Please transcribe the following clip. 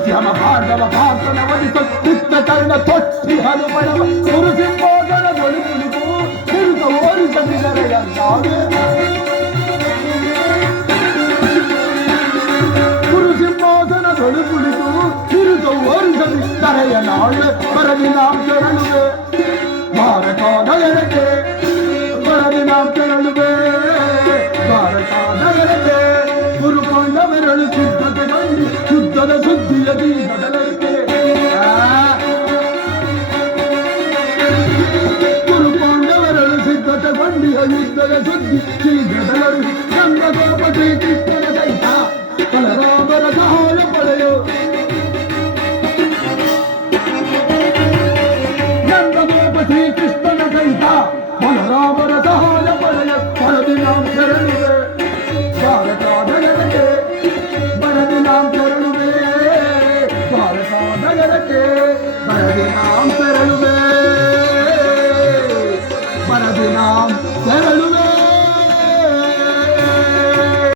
ಉದ್ಯಮ ಭಾರ್ಗವ ಭಾಷಣ ವಧಿಸ ಚಿತ್ತ ಕರ್ಣ ತೊಟ್ಟಿ ಹನುಮಣವ ಗುರುಸಿಂಬೋಧನ ದೊಳಿಪುಳಿದು ತಿರುಗ ಓರಿಸದಿದರೆಯ ನಾವೇ ಗುರುಸಿಂಬೋಧನ ದೊಳಿಪುಳಿದು ತಿರುಗ ಓರಿಸದಿದರೆಯ ನಾಳೆ ಬರದಿ ನಾಂ ತೆರಳುವೆ ಭಾರತ ನಗರಕ್ಕೆ ಬರದಿ ನಾಂ ತೆರಳುವೆ ಭಾರತ ನಗರಕ್ಕೆ ಗುರುಕೊಂಡವರಳು ಸಿದ್ಧತೆಗೊಂಡು ಯುದ್ಧದ ಸುದ್ದಿಯ ದೀಪದಲಕ್ಕೆ ಗುರುಕೊಂಡವರಳು ಸಿದ್ಧತೆಗೊಂಡಿಯ ಯುದ್ಧದ ಸುದ್ದಿ ಶೀಘ್ರದಲರು ಚಂದ್ರಗೋಪತಿ ಕೃಷ್ಣನ ಸಹಿತ ಬಲರಾಮರ ಸಹಾಯ ಪಡೆಯೋ ಚಂದ್ರಗೋಪತಿ ಕೃಷ್ಣನ ಸಹಿತ ಬಲರಾಮರ ಸಹಾಯ ಪಡೆಯ ಬರದಿ ನಾಂ ತೆರಳುವೆ ಭಾರತ ನಗರಕ್ಕೆ ಬರದಿ ನಾಂ ತೆರಳುವೆ ಭಾರತ ನಗರಕ್ಕೆ ಬರದಿ ನಾಂ ತೆರಳುವೆ ಬರದಿ ನಾಂ ತೆರಳುವೆ